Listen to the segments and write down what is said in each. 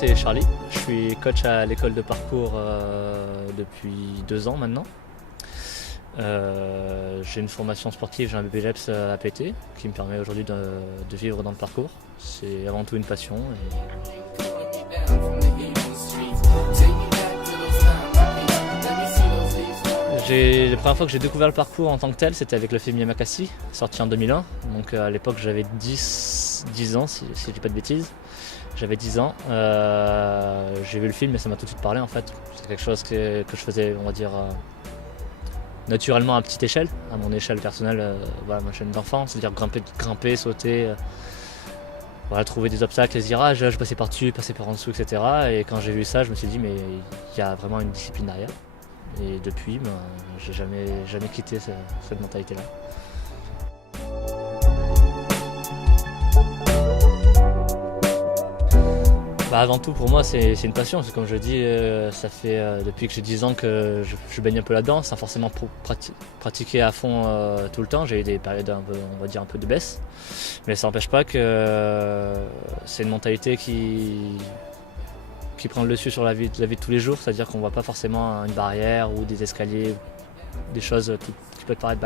c'est Charlie. Je suis coach à l'école de parcours depuis 2 ans maintenant. J'ai une formation sportive, j'ai un BPGEPS APT qui me permet aujourd'hui de vivre dans le parcours. C'est avant tout une passion. La première fois que j'ai découvert le parcours en tant que tel, c'était avec le film Yamakasi, sorti en 2001. Donc à l'époque j'avais 10 ans, si je dis pas de bêtises. J'avais 10 ans. J'ai vu le film et ça m'a tout de suite parlé en fait. C'est quelque chose que je faisais, on va dire, naturellement à petite échelle, à mon échelle personnelle, voilà, ma chaîne d'enfant, c'est-à-dire grimper, sauter, voilà, trouver des obstacles, les virages, je passais par-dessus, passer par en dessous, etc. Et quand j'ai vu ça, je me suis dit mais il y a vraiment une discipline derrière. Et depuis, j'ai jamais quitté cette mentalité-là. Avant tout, pour moi, c'est une passion. C'est comme je dis, ça fait depuis que j'ai 10 ans que je baigne un peu là-dedans, sans forcément pratiquer à fond tout le temps. J'ai eu des périodes on va dire un peu de baisse, mais ça n'empêche pas que c'est une mentalité qui prend le dessus sur la vie de tous les jours. C'est-à-dire qu'on ne voit pas forcément une barrière ou des escaliers, des choses qui peuvent paraître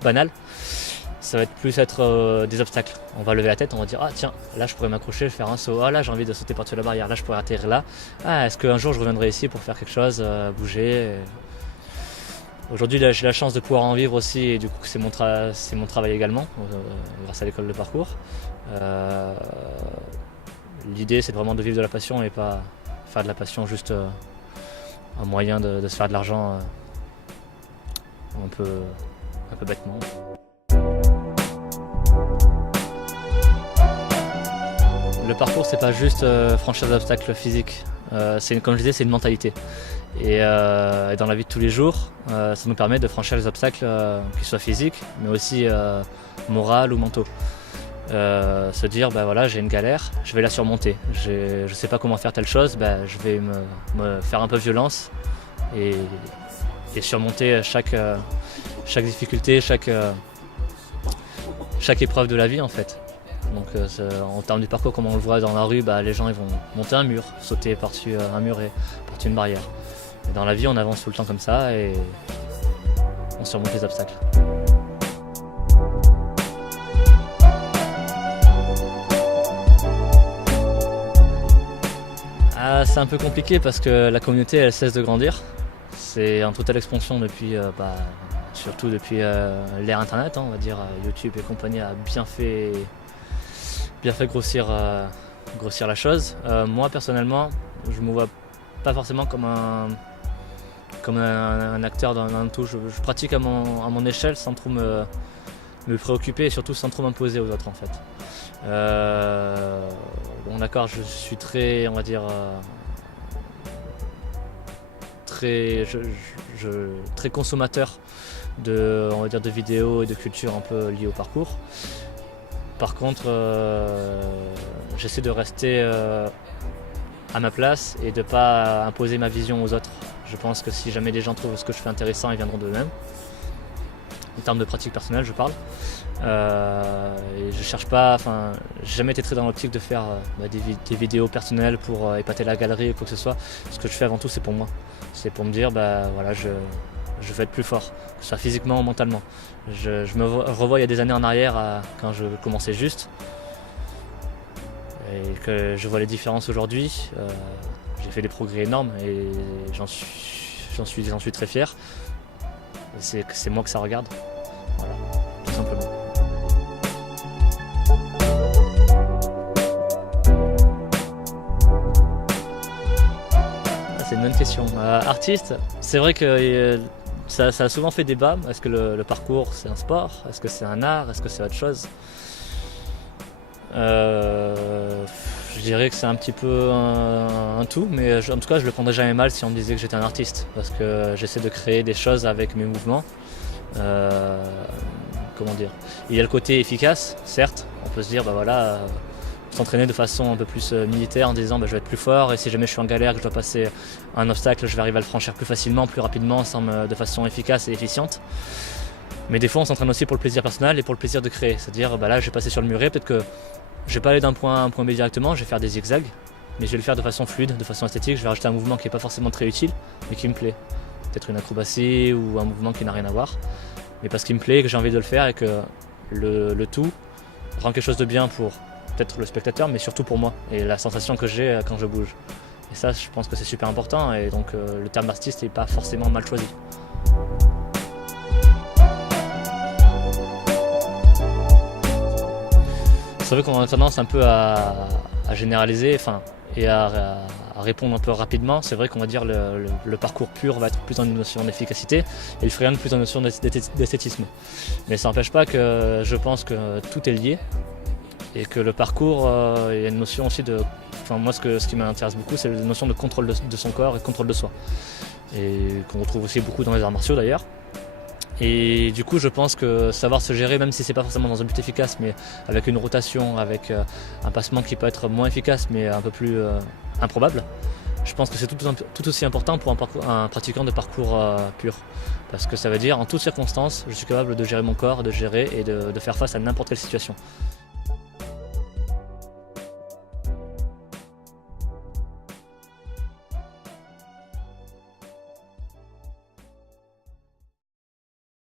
banales. Ça va plus être des obstacles. On va lever la tête, on va dire ah tiens, là je pourrais m'accrocher, faire un saut, ah là j'ai envie de sauter par-dessus la barrière, là je pourrais atterrir là. Ah, est-ce qu'un jour je reviendrai ici pour faire quelque chose, bouger. Aujourd'hui là, j'ai la chance de pouvoir en vivre aussi et du coup c'est mon travail également, grâce à l'école de parcours. L'idée c'est vraiment de vivre de la passion et pas faire de la passion juste un moyen de se faire de l'argent un peu bêtement. Le parcours, c'est pas juste franchir des obstacles physiques. Comme je disais, c'est une mentalité. Et dans la vie de tous les jours, ça nous permet de franchir les obstacles, qu'ils soient physiques, mais aussi moraux ou mentaux. Se dire, voilà, j'ai une galère, je vais la surmonter. Je sais pas comment faire telle chose, je vais me faire un peu violence et surmonter chaque difficulté, chaque épreuve de la vie en fait. Donc en termes du parcours, comme on le voit dans la rue, les gens ils vont monter un mur, sauter par-dessus un mur et par-dessus une barrière. Et dans la vie, on avance tout le temps comme ça et on surmonte les obstacles. C'est un peu compliqué parce que la communauté elle cesse de grandir. C'est en totale expansion depuis, surtout depuis l'ère internet, on va dire YouTube et compagnie a bien fait grossir la chose. Moi personnellement, je me vois pas forcément comme un acteur dans tout. Je pratique à mon échelle sans trop me préoccuper et surtout sans trop m'imposer aux autres en fait. Bon d'accord, je suis très, on va dire, très consommateur on va dire, de vidéos et de culture un peu liées au parcours. Par contre, j'essaie de rester à ma place et de ne pas imposer ma vision aux autres. Je pense que si jamais les gens trouvent ce que je fais intéressant, ils viendront d'eux-mêmes. En termes de pratique personnelle, je parle. Et je cherche pas, j'ai jamais été très dans l'optique de faire des vidéos personnelles pour épater la galerie ou quoi que ce soit. Ce que je fais avant tout, c'est pour moi. C'est pour me dire, voilà, je veux être plus fort, que ce soit physiquement ou mentalement. Je me revois il y a des années en arrière quand je commençais juste et que je vois les différences aujourd'hui. J'ai fait des progrès énormes et j'en suis très fier. Et c'est moi que ça regarde. Voilà, tout simplement. C'est une bonne question. Artiste, c'est vrai que ça a souvent fait débat. Est-ce que le parcours c'est un sport? Est-ce que c'est un art? Est-ce que c'est autre chose? Je dirais que c'est un petit peu un tout, mais en tout cas je le prendrais jamais mal si on me disait que j'étais un artiste, parce que j'essaie de créer des choses avec mes mouvements. Comment dire? Il y a le côté efficace, certes, on peut se dire voilà, s'entraîner de façon un peu plus militaire en disant je vais être plus fort et si jamais je suis en galère, que je dois passer un obstacle, je vais arriver à le franchir plus facilement, plus rapidement, de façon efficace et efficiente. Mais des fois on s'entraîne aussi pour le plaisir personnel et pour le plaisir de créer, c'est-à-dire là je vais passer sur le muret, peut-être que je vais pas aller d'un point à un point B directement, je vais faire des zigzags mais je vais le faire de façon fluide, de façon esthétique. Je vais rajouter un mouvement qui n'est pas forcément très utile, mais qui me plaît. Peut-être une acrobatie ou un mouvement qui n'a rien à voir, mais parce qu'il me plaît, que j'ai envie de le faire et que le tout rend quelque chose de bien pour peut-être le spectateur, mais surtout pour moi et la sensation que j'ai quand je bouge. Et ça, je pense que c'est super important, et donc le terme artiste n'est pas forcément mal choisi. C'est vrai qu'on a tendance un peu à généraliser et à répondre un peu rapidement. C'est vrai qu'on va dire le parcours pur va être plus dans une notion d'efficacité et le freerun plus dans une notion d'esthétisme. Mais ça n'empêche pas que je pense que tout est lié et que le parcours, il y a une notion aussi de... moi, ce qui m'intéresse beaucoup, c'est la notion de contrôle de son corps et de contrôle de soi. Et qu'on retrouve aussi beaucoup dans les arts martiaux d'ailleurs. Et du coup, je pense que savoir se gérer, même si c'est pas forcément dans un but efficace, mais avec une rotation, avec un passement qui peut être moins efficace, mais un peu plus improbable, je pense que c'est tout aussi important pour un pratiquant de parcours pur. Parce que ça veut dire, en toutes circonstances, je suis capable de gérer mon corps, de gérer et de faire face à n'importe quelle situation.